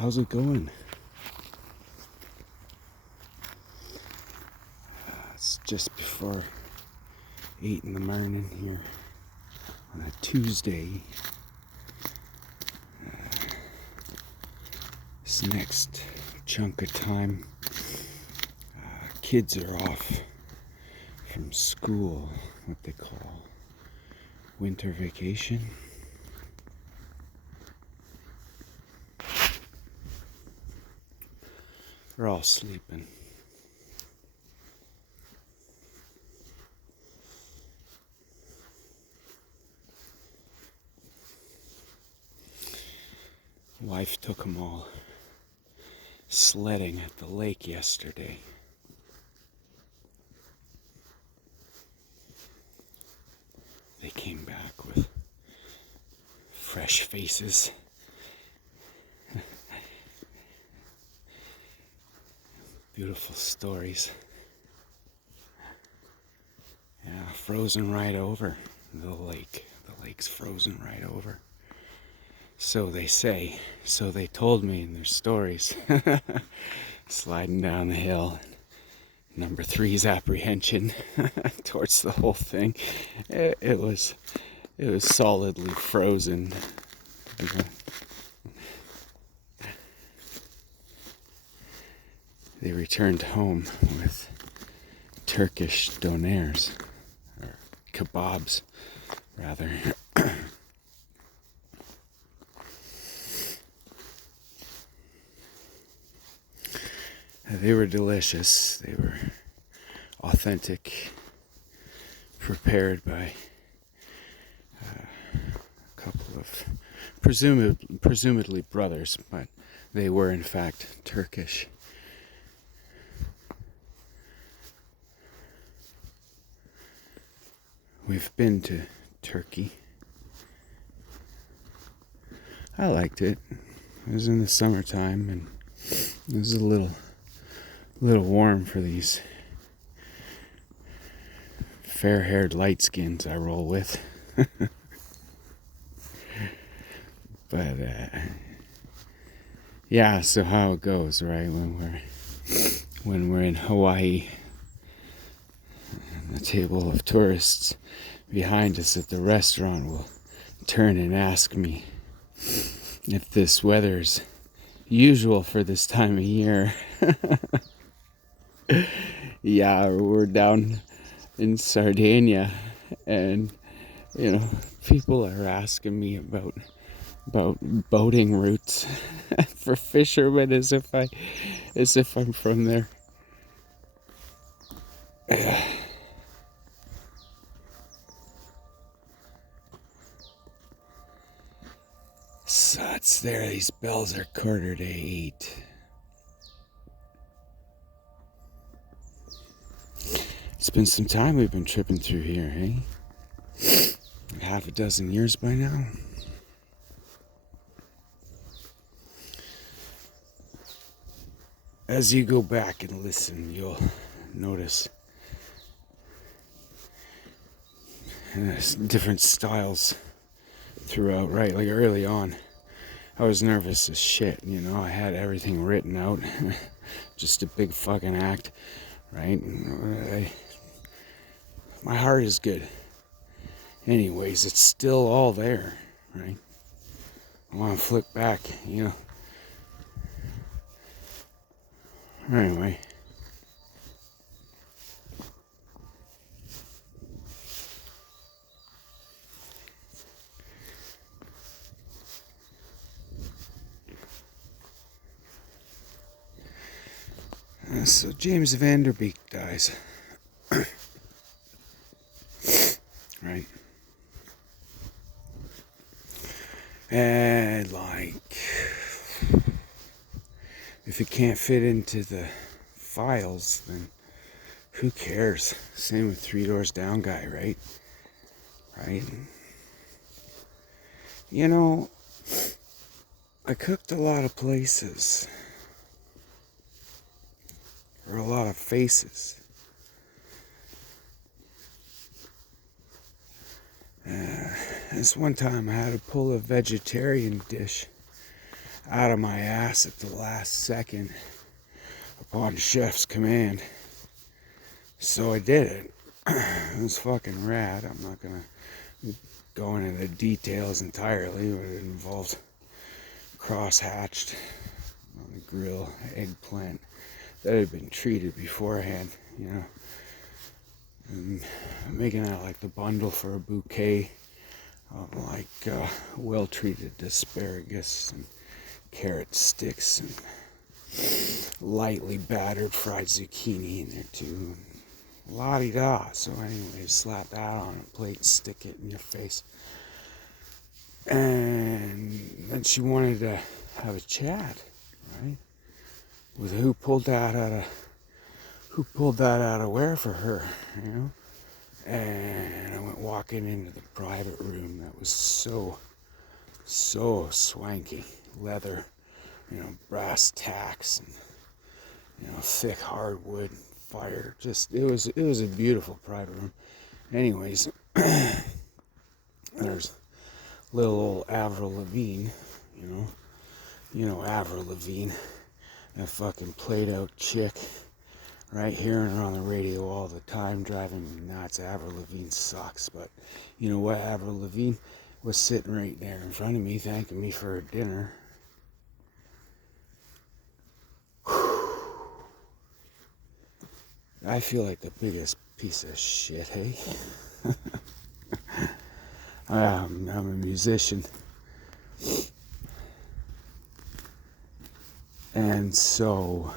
How's it going? It's just before 8 in the morning here on a Tuesday. This next chunk of time, kids are off from school, what they call winter vacation. They're all sleeping. Wife took them all sledding at the lake yesterday. They came back with fresh faces. Beautiful stories. Yeah, frozen right over the lake. The lake's frozen right over. So they say. So they told me in their stories. Sliding down the hill. Number 3's apprehension towards the whole thing. It was solidly frozen. They returned home with Turkish donairs, or kebabs, rather. They were delicious. They were authentic, prepared by a couple of presumably brothers, but they were in fact Turkish. We've been to Turkey. I liked it. It was in the summertime and it was a little warm for these fair-haired light skins I roll with. But yeah, so how it goes, right? When we're in Hawaii, and the table of tourists behind us at the restaurant will turn and ask me if this weather's usual for this time of year. Yeah, we're down in Sardinia, and people are asking me about boating routes for fishermen as if I'm from there. So it's there. These bells are 7:45. It's been some time we've been tripping through here, hey? Half a dozen years by now. As you go back and listen, you'll notice different styles throughout, right? Like early on, I was nervous as shit, I had everything written out. Just a big fucking act, right? My heart is good. Anyways, it's still all there, right? I want to flip back, Anyway. So James Vanderbeek dies. Right? And if it can't fit into the files, then who cares? Same with Three Doors Down guy, right? Right? I cooked a lot of places. Or a lot of faces. This one time I had to pull a vegetarian dish out of my ass at the last second upon chef's command. So I did it. It was fucking rad. I'm not gonna go into the details entirely, but it involved cross-hatched on the grill eggplant that had been treated beforehand, you know. And making that like the bundle for a bouquet of like well-treated asparagus and carrot sticks and lightly battered fried zucchini in there too. La-di-da. So anyways, slap that on a plate and stick it in your face. And then she wanted to have a chat, right? With who pulled that out of where for her, you know? And I went walking into the private room that was so swanky. Leather, you know, brass tacks and, you know, thick hardwood, fire. Just it was a beautiful private room. Anyways, there's little old Avril Lavigne, you know Avril Lavigne, that fucking played out chick, right? Hearing her on the radio all the time, driving me nuts. Avril Lavigne sucks, but you know what? Avril Lavigne was sitting right there in front of me, thanking me for her dinner. I feel like the biggest piece of shit, hey? I'm a musician. And so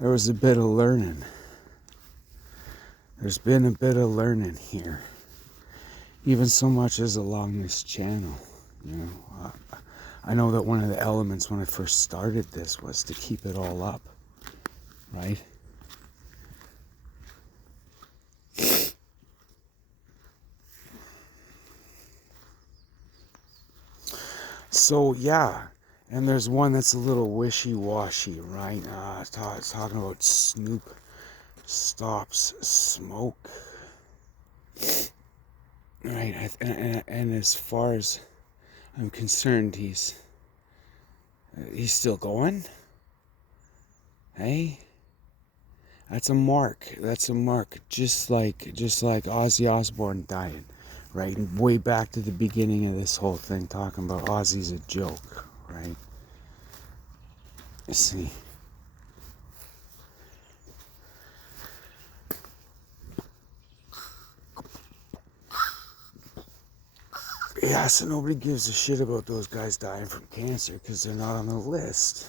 there was a bit of learning. There's been a bit of learning here. Even so much as along this channel, you know. I know that one of the elements when I first started this was to keep it all up, right? So yeah, and there's one that's a little wishy-washy, right? It's talking about Snoop stops smoke, right? And as far as I'm concerned, he's still going. Hey, that's a mark. That's a mark. Just like Ozzy Osbourne dying. Right, way back to the beginning of this whole thing, talking about Ozzy's a joke, right? You see, yeah, so nobody gives a shit about those guys dying from cancer because they're not on the list,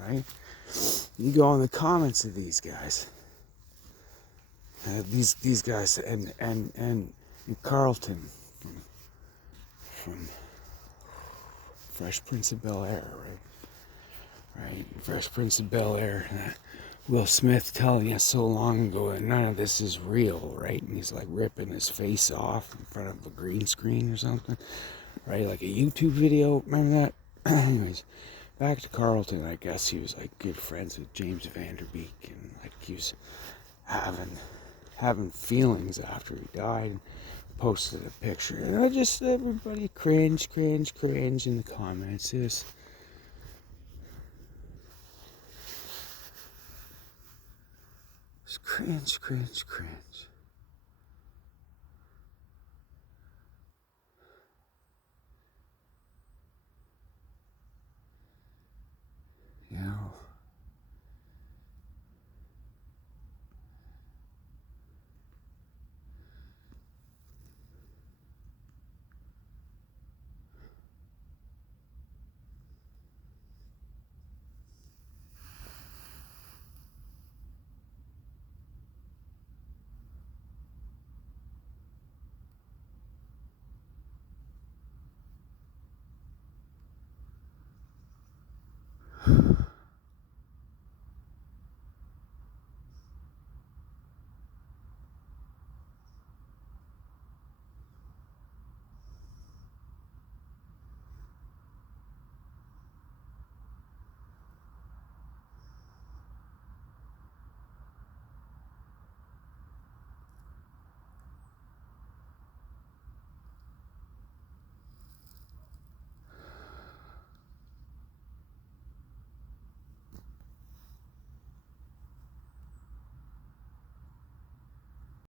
right? You go in the comments of these guys, these guys, and Carlton from Fresh Prince of Bel-Air, right? Fresh Prince of Bel-Air. Will Smith telling us so long ago that none of this is real, right? And he's like ripping his face off in front of a green screen or something, right? Like a YouTube video. Remember that? Anyways, back to Carlton. I guess he was like good friends with James Vanderbeek, and like he was having feelings after he died. And posted a picture, and everybody cringe in the comments. It's cringe. You know,